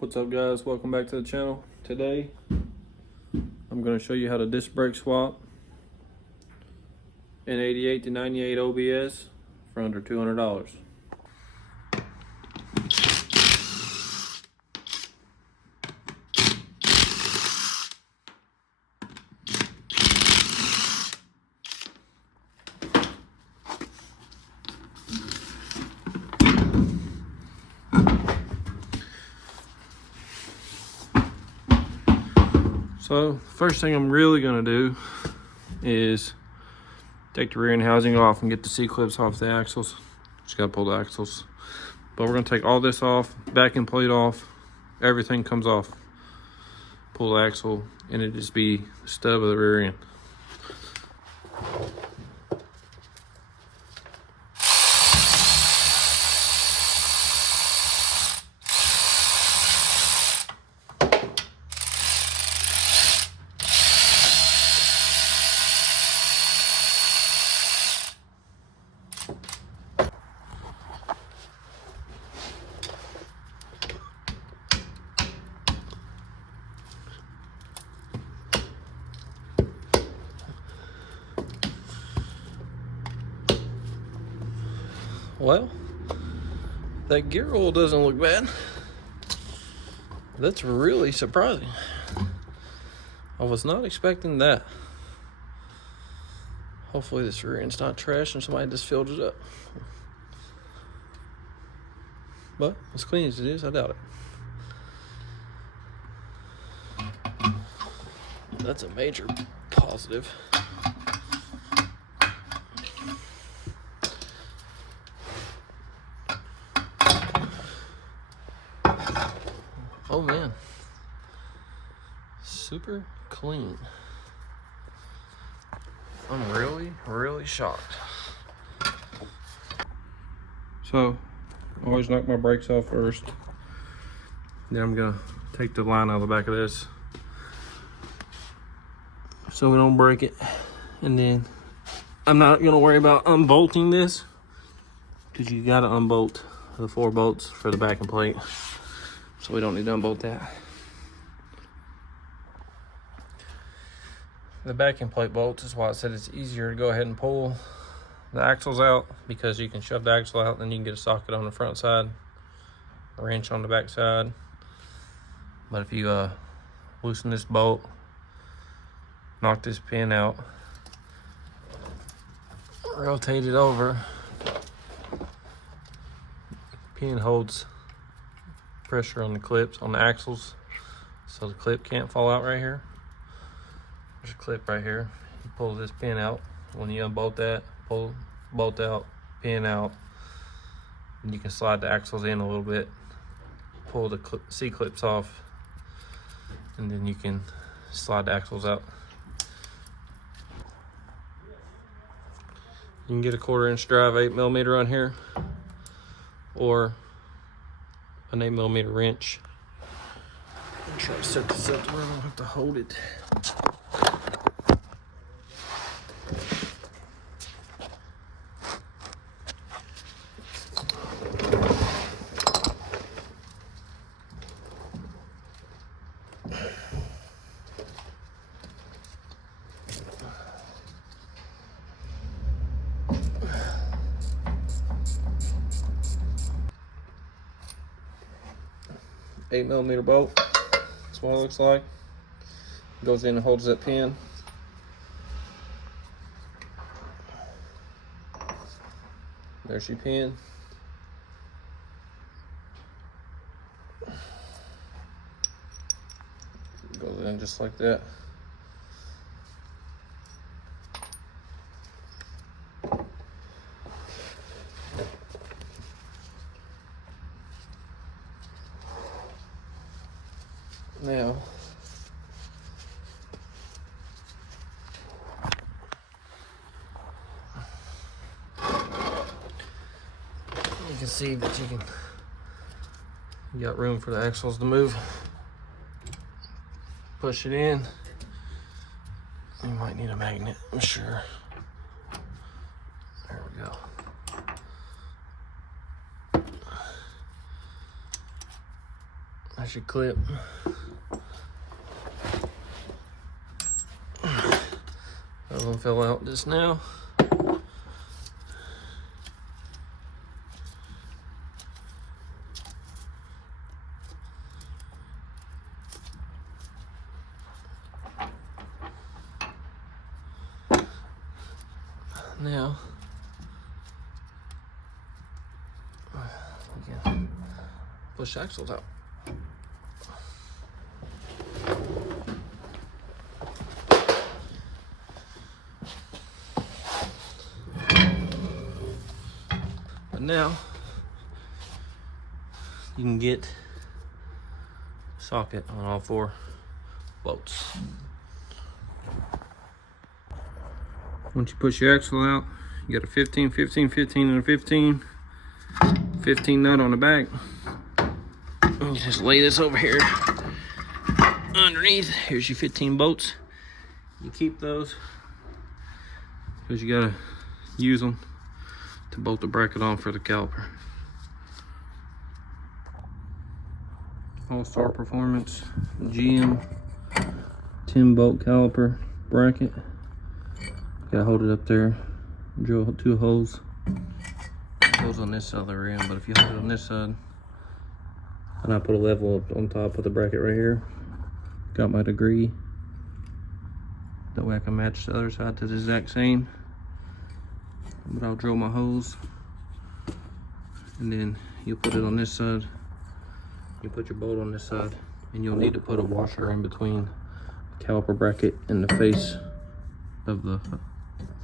What's up, guys? Welcome back to the channel. Today I'm going to show you how to disc brake swap an 88 to 98 OBS for under $200. So first thing I'm really going to do is take the rear end housing off and get the C-clips off the axles. Just got to pull the axles. But we're going to take all this off, backing plate off, everything comes off. Pull the axle and it just be the stub of the rear end. Well, that gear oil doesn't look bad. That's really surprising. I was not expecting that. Hopefully this rear end's not trash and somebody just filled it up. But as clean as it is, I doubt it. That's a major positive. Oh man, super clean. I'm really shocked. So, always knock my brakes off first. Then I'm gonna take the line out of the back of this so we don't break it. And then I'm not gonna worry about unbolting this because you gotta unbolt the 4 bolts for the backing plate. So we don't need to unbolt that. The backing plate bolts is why I said it's easier to go ahead and pull the axles out, because you can shove the axle out and then you can get a socket on the front side, a wrench on the back side. But if you loosen this bolt, knock this pin out, rotate it over, pin holds pressure on the clips on the axles so the clip can't fall out right here. There's a clip right here. You pull this pin out. When you unbolt that, pull bolt out, pin out, and you can slide the axles in a little bit, pull the C-clips off, and then you can slide the axles out. You can get a 1/4-inch drive 8mm on here, or an 8mm wrench. I'm trying to set this up where I don't have to hold it. Eight millimeter bolt. That's what it looks like. Goes in and holds that pin. There's your pin. Goes in just like that. Now, you can see that you got room for the axles to move. Push it in. You might need a magnet, I'm sure. There we go. That's your clip. That one fell out just now. Now, we can push axles out. But now, you can get a socket on all 4 bolts. Once you push your axle out, you got a 15, 15, 15, and a 15. 15 nut on the back. You just lay this over here underneath. Here's your 15 bolts. You keep those because you gotta use them to bolt the bracket on for the caliper. All-Star Performance GM 10 bolt caliper bracket. Gotta hold it up there, drill 2 holes. Holes on this other end, but if you hold it on this side, and I put a level up on top of the bracket right here. Got my degree. That way I can match the other side to the exact same. But I'll drill my holes, and then you put it on this side. You put your bolt on this side, and you'll need to put a washer in between the caliper bracket and the face of the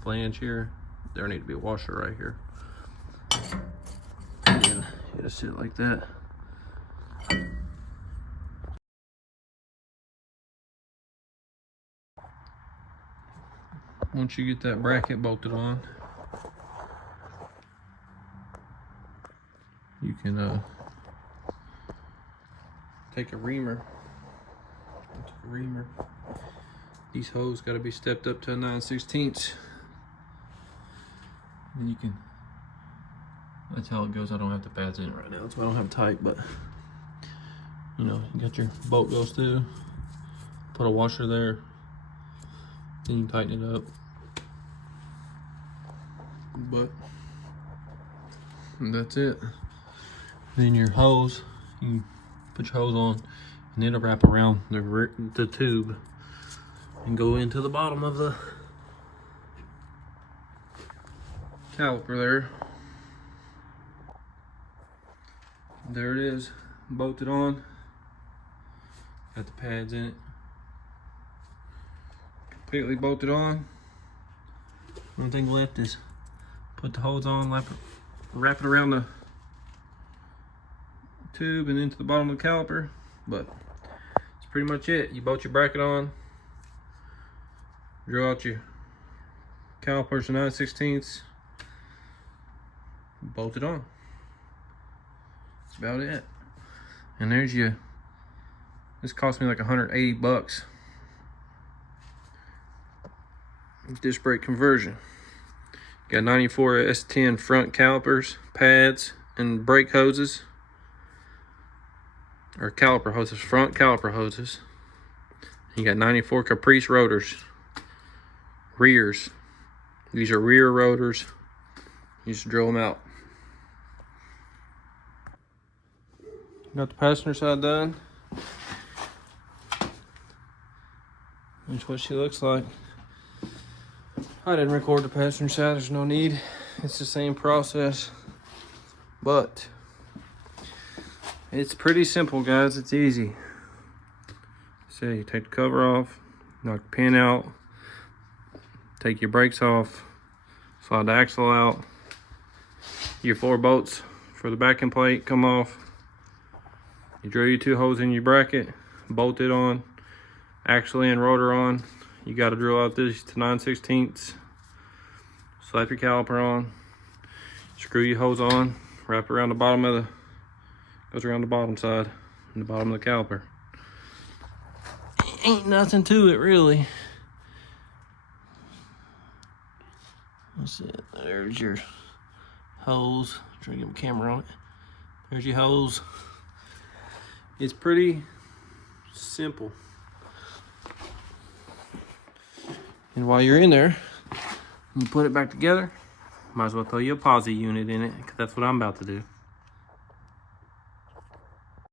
flange here. There need to be a washer right here. And then it'll sit like that. Once you get that bracket bolted on, you can take a reamer. These holes got to be stepped up to a 9/16. And you can, that's how it goes. I don't have the pads in it right now. That's why I don't have tight, but you know, you got your bolt goes through, put a washer there, then you can tighten it up. But that's it. Then your hose, you can put your hose on, and it'll wrap around the tube and go into the bottom of the caliper there. There it is, bolted on. Got the pads in it. Completely bolted on. One thing left is put the hose on, wrap it around the tube and into the bottom of the caliper. But that's pretty much it. You bolt your bracket on, drill out your calipers to 9/16, bolt it on. That's about it. And there's your, this cost me like 180 bucks. Disc brake conversion. Got 94 S10 front calipers, pads, and brake hoses. Or caliper hoses, front caliper hoses. You got 94 caprice rotors. Rears. These are rear rotors. You just drill them out. Got the passenger side done. That's what she looks like. I didn't record the passenger side, there's no need. It's the same process, but it's pretty simple, guys. It's easy. So you take the cover off, knock the pin out, take your brakes off, slide the axle out, your 4 bolts for the backing plate come off. You drill your 2 holes in your bracket, bolt it on, axle and rotor on. You got to drill out this to 9/16. Slap your caliper on, screw your hose on, wrap around the bottom of the, goes around the bottom side and the bottom of the caliper. Ain't nothing to it really. That's it. There's your hose. Try to get my camera on it. There's your hose. It's pretty simple. And while you're in there, you put it back together. Might as well throw you a posi unit in it, because that's what I'm about to do.